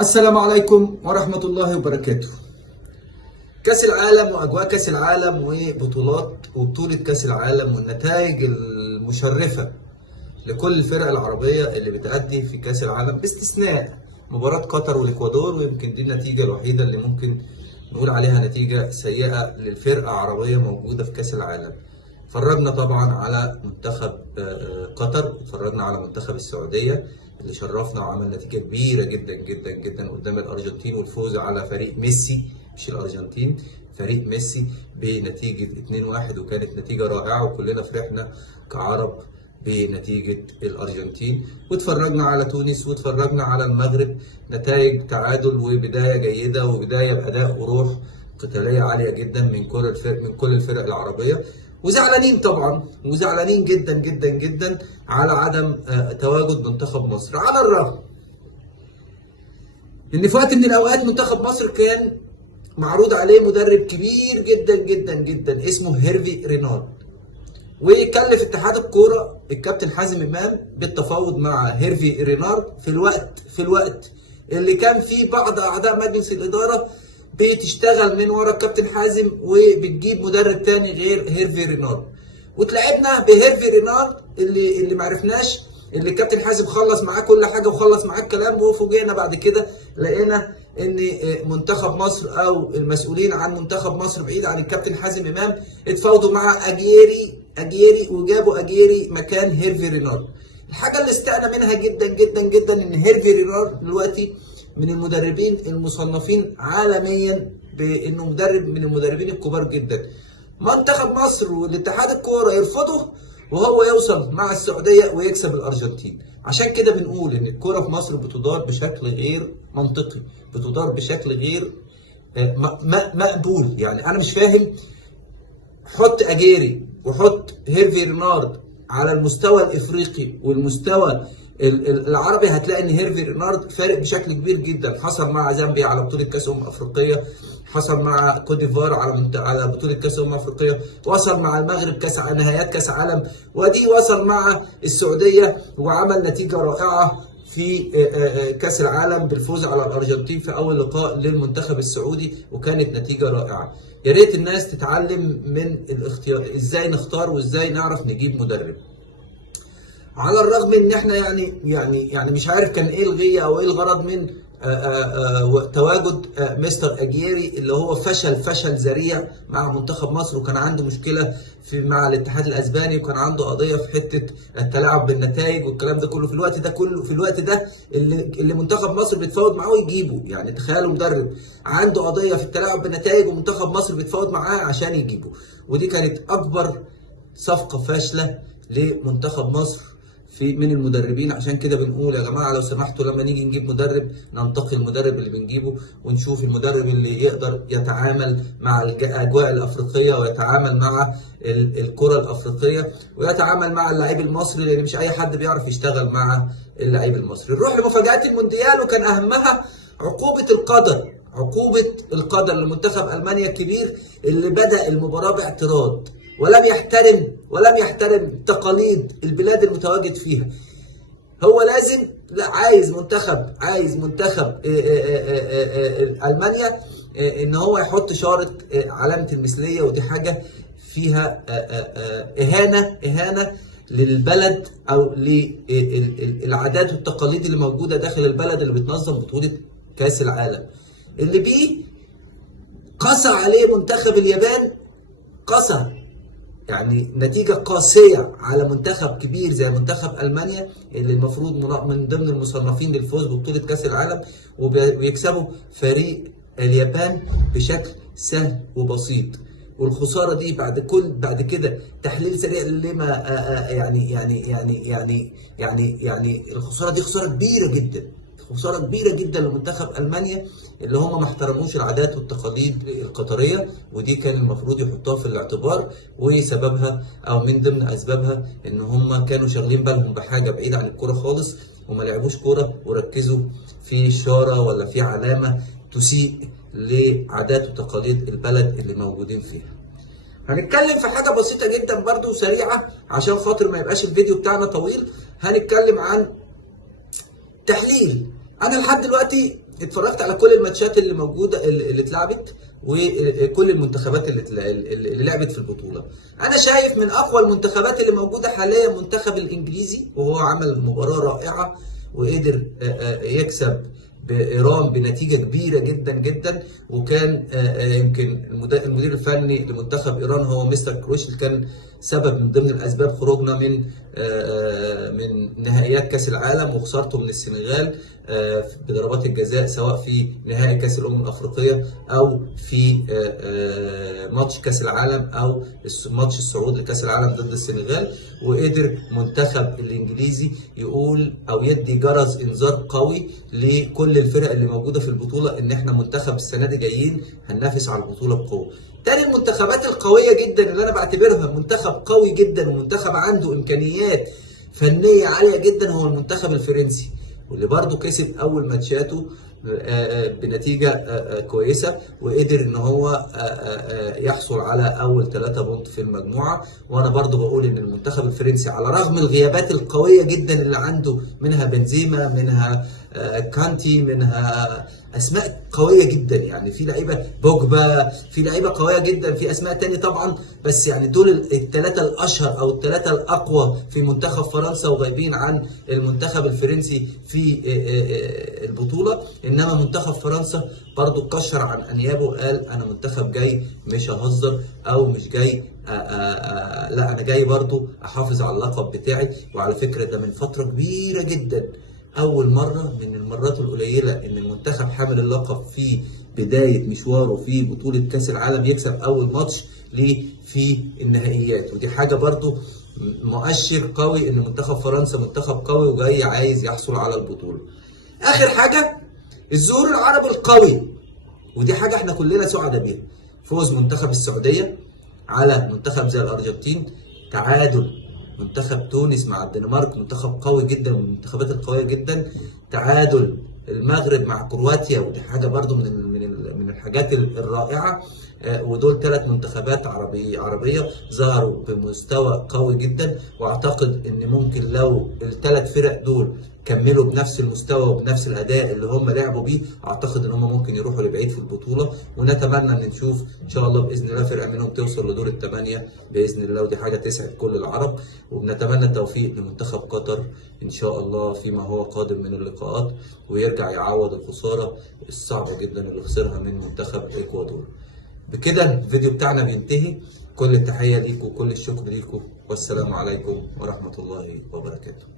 السلام عليكم ورحمة الله وبركاته. كأس العالم وأجواء كأس العالم وبطولة كأس العالم والنتائج المشرفة لكل الفرق العربية اللي بتأدي في كأس العالم باستثناء مباراة قطر والإكوادور، ويمكن دي النتيجة الوحيدة اللي ممكن نقول عليها نتيجة سيئة للفرقة عربية موجودة في كأس العالم. اتفرجنا طبعا على منتخب قطر، اتفرجنا على منتخب السعودية اللي شرفنا وعمل نتيجة كبيرة جدا جدا جدا قدام الأرجنتين، والفوز على فريق ميسي، مش الأرجنتين، فريق ميسي بنتيجة 2-1، وكانت نتيجة رائعة وكلنا فرحنا كعرب بنتيجة الأرجنتين. واتفرجنا على تونس واتفرجنا على المغرب، نتائج تعادل وبداية جيدة وبداية بأداء وروح قتالية عالية جدا من كل الفرق العربية. وزعلانين طبعا، وزعلانين جدا جدا جدا على عدم تواجد منتخب مصر، على الرغم ان في وقت من الاوقات منتخب مصر كان معروض عليه مدرب كبير جدا جدا جدا اسمه هيرفي رينارد، ويكلف اتحاد الكوره الكابتن حازم امام بالتفاوض مع هيرفي رينارد في الوقت اللي كان فيه بعض اعضاء مجلس الاداره بتشتغل من ورا الكابتن حازم وبتجيب مدرب تاني غير هيرفي رينارد، وتلعبنا بهيرفي رينارد اللي معرفناش، اللي الكابتن حازم خلص معاه كل حاجه وخلص معاه الكلام، وفوجئنا بعد كده لقينا ان منتخب مصر او المسؤولين عن منتخب مصر بعيد عن الكابتن حازم امام اتفاوضوا مع اجيري وجابوا اجيري مكان هيرفي رينارد. الحاجه اللي استقنا منها جدا جدا جدا ان هيرفي رينارد دلوقتي من المدربين المصنفين عالميا بانه مدرب من المدربين الكبار جدا. منتخب مصر والاتحاد الكوره يرفضه وهو يوصل مع السعوديه ويكسب الارجنتين. عشان كده بنقول ان الكوره في مصر بتدار بشكل غير منطقي، بتدار بشكل غير مقبول. يعني انا مش فاهم، حط اجيري وحط هيرفي رينارد على المستوى الافريقي والمستوى العربي، هتلاقي ان هيرفي رينارد فارق بشكل كبير جدا. حصل مع زامبيا على بطوله كاس افريقيه، حصل مع كوت ديفوار على بطوله كاس افريقيه، وصل مع المغرب نهائيات كاس عالم، ودي وصل مع السعوديه وعمل نتيجه رائعه في كاس العالم بالفوز على الارجنتين في اول لقاء للمنتخب السعودي، وكانت نتيجه رائعه. يا ريت الناس تتعلم من الاختيار، ازاي نختار وازاي نعرف نجيب مدرب. على الرغم ان احنا يعني مش عارف كان ايه الغية او ايه الغرض من تواجد مستر اجيري اللي هو فشل ذريع مع منتخب مصر، وكان عنده مشكله مع الاتحاد الاسباني، وكان عنده قضيه في حته التلاعب بالنتائج والكلام ده كله. في الوقت ده اللي منتخب مصر بيتفاوض معاه ويجيبه. يعني تخيلوا مدرب عنده قضيه في التلاعب بالنتائج ومنتخب مصر بيتفاوض معاه عشان يجيبه، ودي كانت اكبر صفقه فاشله لمنتخب مصر من المدربين. عشان كده بنقول يا جماعه لو سمحتوا لما نيجي نجيب مدرب ننتقي المدرب اللي بنجيبه، ونشوف المدرب اللي يقدر يتعامل مع الاجواء الافريقيه ويتعامل مع الكره الافريقيه ويتعامل مع اللعيب المصري، لان مش اي حد بيعرف يشتغل مع اللعيب المصري. نروح لمفاجات المونديال، وكان اهمها عقوبه القدر لمنتخب المانيا الكبير اللي بدا المباراه باعتراض ولم يحترم تقاليد البلاد المتواجد فيها. هو لازم، لا، عايز منتخب المانيا ان هو يحط شارة علامة المثلية، ودي حاجة فيها اهانة للبلد او للعادات والتقاليد اللي موجودة داخل البلد اللي بتنظم بطولة كاس العالم، اللي بيه قسى عليه منتخب اليابان. يعني نتيجة قاسية على منتخب كبير زي منتخب ألمانيا اللي المفروض من ضمن المصنفين للفوز ببطولة كأس العالم، ويكسبوا فريق اليابان بشكل سهل وبسيط. والخسارة دي بعد كده تحليل سريع لما يعني الخسارة دي خسارة كبيرة جدا، خسارة كبيرة جدا لمنتخب ألمانيا اللي هم ما احترموش العادات والتقاليد القطرية، ودي كان المفروض يحطوها في الاعتبار. وسببها او من ضمن اسبابها ان هم كانوا شاغلين بالهم بحاجة بعيدة عن الكورة خالص، وما لعبوش كورة وركزوا في إشارة ولا في علامة تسيء لعادات وتقاليد البلد اللي موجودين فيها. هنتكلم في حاجة بسيطة جدا برضو سريعة عشان خاطر ما يبقاش الفيديو بتاعنا طويل. هنتكلم عن تحليل. انا لحد دلوقتي اتفرجت على كل الماتشات اللي موجوده اللي اتلعبت، وكل المنتخبات اللي لعبت في البطوله. انا شايف من اقوى المنتخبات اللي موجوده حاليا المنتخب الانجليزي، وهو عمل مباراه رائعه وقدر يكسب بايران بنتيجه كبيره جدا جدا. وكان يمكن المدير الفني لمنتخب ايران هو مستر كروش، اللي كان سبب من ضمن الاسباب خروجنا من نهائيات كاس العالم وخسارته من السنغال بضربات الجزاء، سواء في نهائي كاس الامم الافريقيه او في ماتش كاس العالم او ماتش الصعود لكاس العالم ضد السنغال. وقدر منتخب الانجليزي يقول او يدي جرس انذار قوي لكل الفرق اللي موجوده في البطوله ان احنا منتخب السنه دي جايين هننافس على البطوله بقوه. تاني المنتخبات القويه جدا اللي انا بعتبرها منتخب قوي جدا ومنتخب عنده امكانيات فنيه عاليه جدا هو المنتخب الفرنسي، واللي برضه كسب اول ماتشاته بنتيجه كويسه، وقدر ان هو يحصل على اول 3 بونت في المجموعه. وانا برضه بقول ان المنتخب الفرنسي على رغم الغيابات القويه جدا اللي عنده، منها بنزيما، منها كانتي، منها اسماء قويه جدا، يعني في لعيبه بوجبا، في لعيبه قويه جدا، في اسماء تاني طبعا، بس يعني دول الثلاثه الاشهر او الثلاثه الاقوى في منتخب فرنسا وغايبين عن المنتخب الفرنسي في البطوله. انما منتخب فرنسا برضو كشر عن انيابه وقال انا منتخب جاي مش ههزر او مش جاي لا انا جاي برضو احافظ على اللقب بتاعي. وعلى فكره ده من فتره كبيره جدا اول مره من المرات القليله ان المنتخب حامل اللقب في بدايه مشواره في بطوله كاس العالم يكسب اول ماتش ليه في النهائيات، ودي حاجه برضو مؤشر قوي ان منتخب فرنسا منتخب قوي وجاي عايز يحصل على البطوله. اخر حاجه الظهور العربي القوي، ودي حاجه احنا كلنا سعداء بيها. فوز منتخب السعوديه على منتخب زي الارجنتين، تعادل منتخب تونس مع الدنمارك منتخب قوي جدا من المنتخبات القويه جدا، تعادل المغرب مع كرواتيا ودي حاجه برضو من الحاجات الرائعه. ودول 3 منتخبات عربيه ظهروا بمستوى قوي جدا، واعتقد ان ممكن لو ال3 فرق دول كملوا بنفس المستوى وبنفس الاداء اللي هم لعبوا بيه، اعتقد ان هم ممكن يروحوا لبعيد في البطوله. ونتمنى ان نشوف ان شاء الله باذن الله فرقه منهم توصل لدور ال8 باذن الله، ودي حاجه تسعد كل العرب. وبنتمنى التوفيق لمنتخب قطر ان شاء الله فيما هو قادم من اللقاءات، ويرجع يعوض الخساره الصعبه جدا اللي خسرها من منتخب اكوادور. بكده الفيديو بتاعنا بينتهي. كل التحيه ليكم وكل الشكر ليكم، والسلام عليكم ورحمه الله وبركاته.